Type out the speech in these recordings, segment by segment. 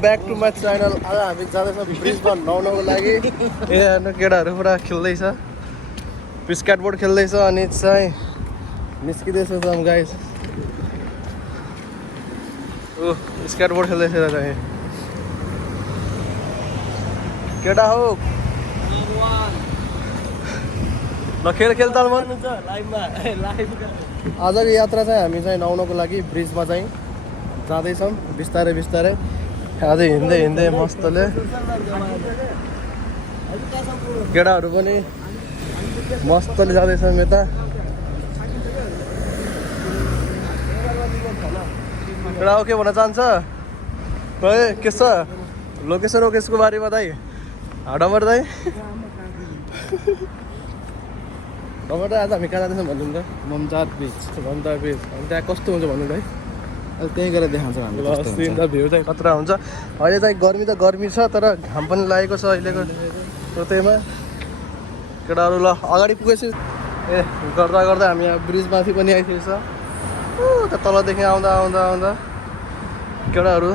Back to my channel. आज हामी जाँदैछौँ ब्रिजमा नुहाउनको लागि। हेर्नु केटाहरू पुरा खेल्दैछ, स्केटबोर्ड खेल्दैछ अनि चाहिँ निस्किँदैछ त गाइस। स्केटबोर्ड खेल्दैछ र चाहिँ केटा हो ल खेल ताल मन। आजको यात्रा चाहिँ हामी चाहिँ नुहाउनको लागि ब्रिजमा चाहिँ जाँदैछौँ बिस्तारै बिस्तारै। आज हिँड्दै हिँड्दै मस्तले केटाहरू पनि मस्तले जाँदैछौँ यता। केटा हो के भन्न चाहन्छ है? के छ लोकेसन ओकेसको बारेमा दाइ? डमर दाइ डमर आज हामी कहाँ जाँदैछौँ भन्नु त? ममताज बिच। ममताज बिच। अनि त्यहाँ कस्तो हुन्छ भन्नु दाइ? अहिले त्यहीँ गएर देखाउँछ हामी। ल भ्यू चाहिँ खतरा हुन्छ। अहिले चाहिँ गर्मी त गर्मी छ तर घाम पनि लागेको छ अहिलेको त्यहीमा। केटाहरू ल अगाडि पुगेपछि गर्दा गर्दा हामी यहाँ ब्रिजमाथि पनि आइसकेको छ। त तलदेखि आउँदा आउँदा आउँदा केटाहरू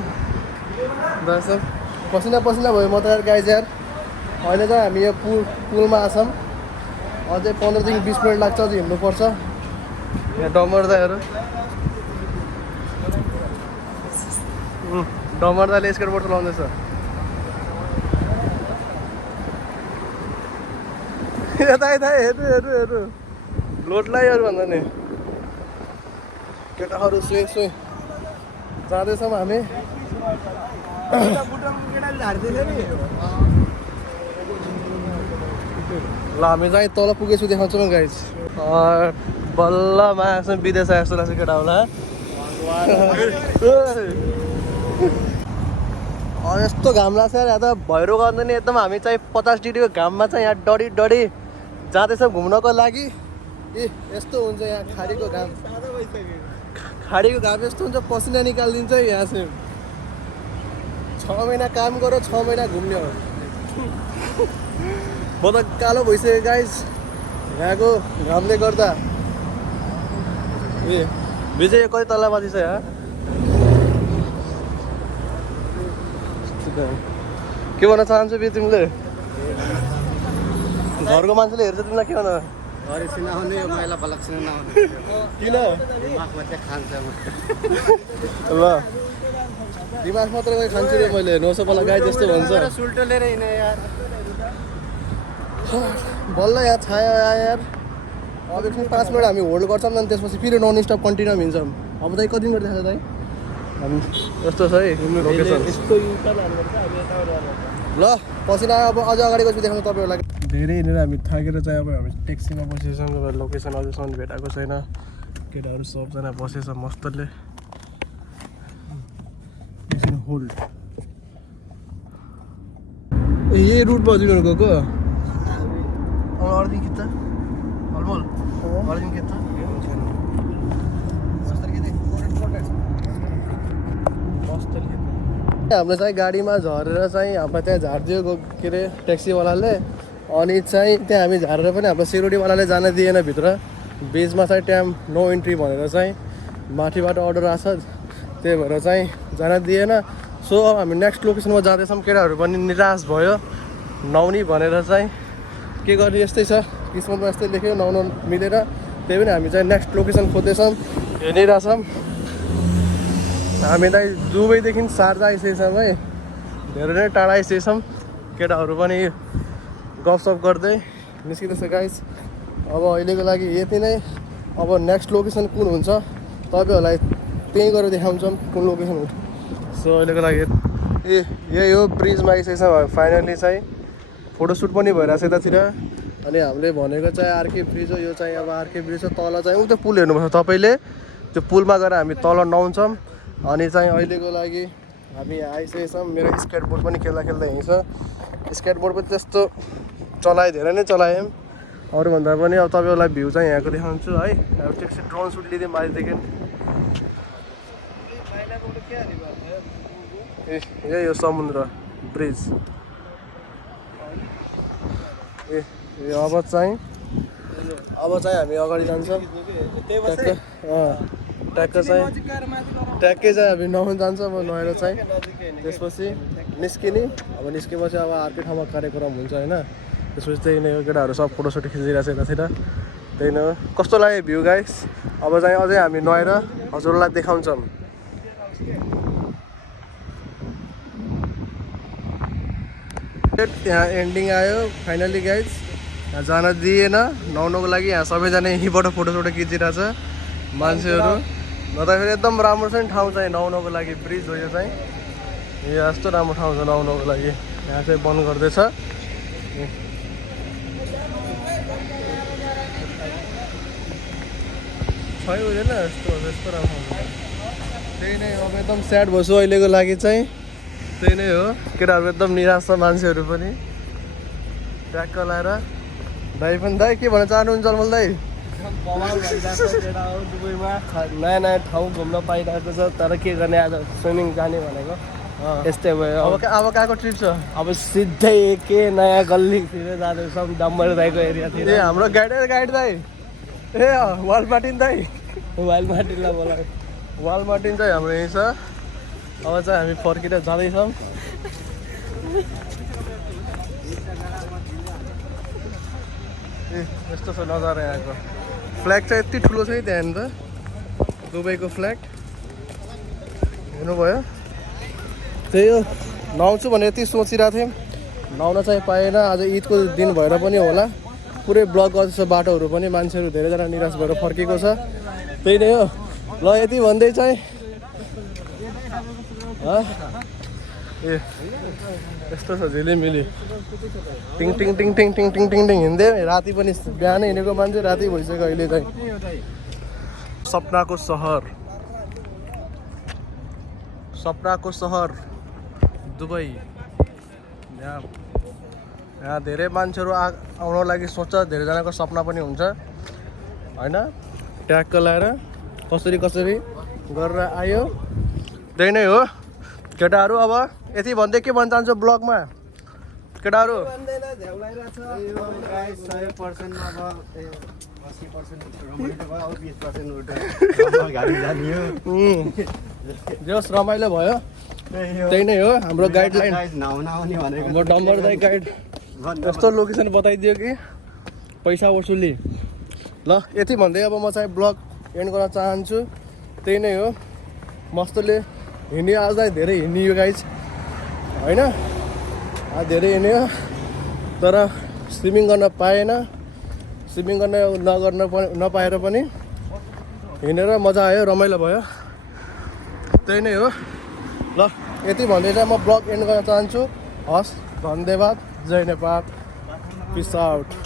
बस पसिना पसिना भयो म त यार गाइज यार। अहिले चाहिँ हामी यो पुलमा आछौँ। अझै 15 देखि 20 मिनट लाग्छ, अझै हिँड्नुपर्छ। यहाँ डमर्दाहरू डमर्दाले स्केटबोर्ड चलाउँदैछ। यता यता हेर्नु हेर्नु हेर्नु लोड लाग्यो भन्दा नि केटाहरू सुई सुई जाँदैछौँ हामी। ल हामी चाहिँ तल पुगेछु देखाउँछौँ गाइज। बल्ल माया विदेश आयो जस्तो लाग्छ केटा होला। यस्तो घाम लाग्छ यार। यहाँ त भैरो गर्दा नि एकदम हामी चाहिँ 50 डिग्रीको घाममा चाहिँ यहाँ डढी डढी जाँदैछौँ घुम्नको लागि। यस्तो हुन्छ यहाँ खाडीको घाम। खाडीको घाम यस्तो हुन्छ पसिना निकालिदिन्छ यहाँ चाहिँ। 6 महिना काम गऱ्यो 6 महिना घुम्ने हो। म त कालो भइसक्यो गाइज यहाँको घामले गर्दा। विजय कति तल्लामाथि छ यहाँ? के भन्न चाहन्छु बे तिमीले? घरको मान्छेले हेर्छ तिमीलाई के भन? किन ल दिमाग मात्र खान्छु रे मैले। 900 वाला गाई जस्तो भन्छ। बल्ल यहाँ छायो यार। अब एकछिन 5 मिनट हामी होल्ड गर्छौँ अनि त्यसपछि फेरि नन स्टप कन्टिन्यू हिँड्छौँ। अब चाहिँ कति मिनट देखाएको दाइ? यस्तो छ है लोकेसन। ल पसिना अब अझ अगाडि गएपछि देखाउँछ तपाईँहरूलाई। धेरै हिँडेर हामी थाकेर चाहिँ अब हामी ट्याक्सीमा बसेछौँ। लोकेसन अझैसम्म भेटाएको छैन। केटाहरू सबजना बसेछ मस्तले। होल्ड यही रुटमा हजुर गएको अर्दिन किता हलमल अर्दिन किता हाम्रो चाहिँ गाडीमा झरेर चाहिँ हामीलाई त्यहाँ झारिदियो के अरे ट्याक्सीवालाले। अनि चाहिँ त्यहाँ हामी झारेर पनि हाम्रो सिक्युरिटीवालाले जान दिएन भित्र। बिचमा चाहिँ टाइम नो इन्ट्री भनेर चाहिँ माथिबाट अर्डर आएको छ। त्यही भएर चाहिँ जान दिएन। सो अब हामी नेक्स्ट लोकेसनमा जाँदैछौँ। केटाहरू पनि निराश भयो नुहाउने भनेर चाहिँ। के गर्ने यस्तै छ किस्मतमा यस्तै लेख्यो नुहाउनु मिलेर। त्यही पनि हामी चाहिँ नेक्स्ट लोकेसन खोज्दैछौँ हेरिरहेछौँ। हामी चाहिँ दुबईदेखि शारजा आइसकेछौँ है। धेरै नै टाढा आइसकेछौँ। केटाहरू पनि गफसफ गर्दै निस्किँदैछ गाइस। अब अहिलेको लागि यति नै। अब नेक्स्ट लोकेसन कुन हुन्छ तपाईँहरूलाई त्यहीँ गएर देखाउँछौँ कुन लोकेसन हुन्छ। सो अहिलेको लागि यही हो ब्रिजमा आइसकेछौँ फाइनली चाहिँ। फोटोसुट पनि भइरहेछ यतातिर। अनि हामीले भनेको चाहिँ आरके ब्रिज हो। यो चाहिँ अब आरके ब्रिज हो। तल चाहिँ त्यो पुल हेर्नुपर्छ तपाईँले। त्यो पुलमा गएर हामी तल नुहाउँछौँ। अनि चाहिँ अहिलेको लागि हामी आइसकेछौँ। मेरो स्केटबोर्ड पनि खेल्दा खेल्दा हिँड्छ। स्केटबोर्ड पनि त्यस्तो चलाएँ धेरै नै चलाएँ अरूभन्दा पनि। अब तपाईँहरूलाई भ्यू चाहिँ यहाँको देखाउँछु है। अब ठिक ड्रोन सुट लिँदै माथिदेखि यही हो समुद्र ब्रिज। अब चाहिँ हामी अगाडि जान्छौँ। ट्याक्कै चाहिँ अब नुहाउनु जान्छ अब नुहाएर चाहिँ त्यसपछि निस्किने अब निस्केपछि अब अर्कै ठाउँमा कार्यक्रम हुन्छ होइन त्यसपछि त्यही नै हो केटाहरू सब फोटोसोटो खिचिरहेको छ यतातिर त्यही नै हो कस्तो लाग्यो भ्यू गाइस अब चाहिँ अझै हामी नुहाएर हजुरलाई देखाउँछौँ यहाँ एन्डिङ आयो फाइनली गाइस यहाँ जान दिएन नुहाउनुको लागि यहाँ सबैजना यहीँबाट फोटोसोटो खिचिरहेछ मान्छेहरू नत्र एकदम राम्रो छ नि ठाउँ चाहिँ नुहाउनुको लागि ब्रिज हो यो चाहिँ यस्तो राम्रो ठाउँ छ नुहाउनुको लागि यहाँ चाहिँ बन्द गर्दैछ खै हुँदैन यस्तो राम्रो त्यही नै अब एकदम स्याड भइसु अहिलेको लागि चाहिँ त्यही नै हो केटाहरू एकदम निराश छ मान्छेहरू पनि ट्याक्क लाएर दाइ पनि दाइ के भन्न चाहनुहुन्छ अनमोल दाइ दुबईमा नयाँ नयाँ ठाउँ घुम्न पाइरहेको छ तर के गर्ने आज स्विमिङ जाने भनेको यस्तै भयो अब कहाँको ट्रिप छ अब सिधै के नयाँ गल्लीतिर जाँदैछौँ डम्बर दाइको एरियातिर ए हाम्रो गाइड दाइ ए वाल मार्टिन दाइ वाल मार्टिनलाई बोलायो वाल मार्टिन चाहिँ हाम्रो यहीँ छ अब चाहिँ हामी फर्किएर जाँदैछौँ ए यस्तो छ नजारा यहाँको फ्ल्याग चाहिँ यति ठुलो छ है त्यहाँनिर दुबईको फ्ल्याग हेर्नुभयो त्यही हो नुहाउँछु भनेर यति सोचिरहेको थिएँ नुहाउन चाहिँ पाएन आज ईदको दिन भएर पनि होला पुरै ब्लक गर्दैछ बाटोहरू पनि मान्छेहरू धेरैजना निराश भएर फर्केको छ त्यही नै हो ल यति भन्दै चाहिँ ए यस्तो छ झिलिमिली टिङ टिङ टिङ टिङ टिङ टिङ टिङ टिङ हिँड्दै राति पनि बिहानै हिँडेको मान्छे राति भइसक्यो अहिले चाहिँ सपनाको सहर दुबई यहाँ धेरै मान्छेहरू आउनको लागि सोच्छ धेरैजनाको सपना पनि हुन्छ होइन ट्याक्क लाएर कसरी गरेर आयो त्यही नै हो केटाहरू अब यति भन्दै के भन्न चाहन्छु ब्लगमा केटाहरू जस रमाइलो भयो त्यही नै हो हाम्रो गाइडलाइन हाम्रो डम्बर दाइ गाइड यस्तो लोकेसन बताइदियो कि पैसा वसुली ल यति भन्दै अब म चाहिँ ब्लग एन्ड गर्न चाहन्छु त्यही नै हो मस्तले हिँड्यो आज धेरै हिँडियो गाइज होइन धेरै हिँड्यो तर स्विमिङ गर्न पाएन स्विमिङ नपाएर पनि हिँडेर मजा आयो रमाइलो भयो त्यही नै हो ल यति भन्दै चाहिँ म ब्लग एन्ड गर्न चाहन्छु हस् धन्यवाद जय नेपाल पिस आउट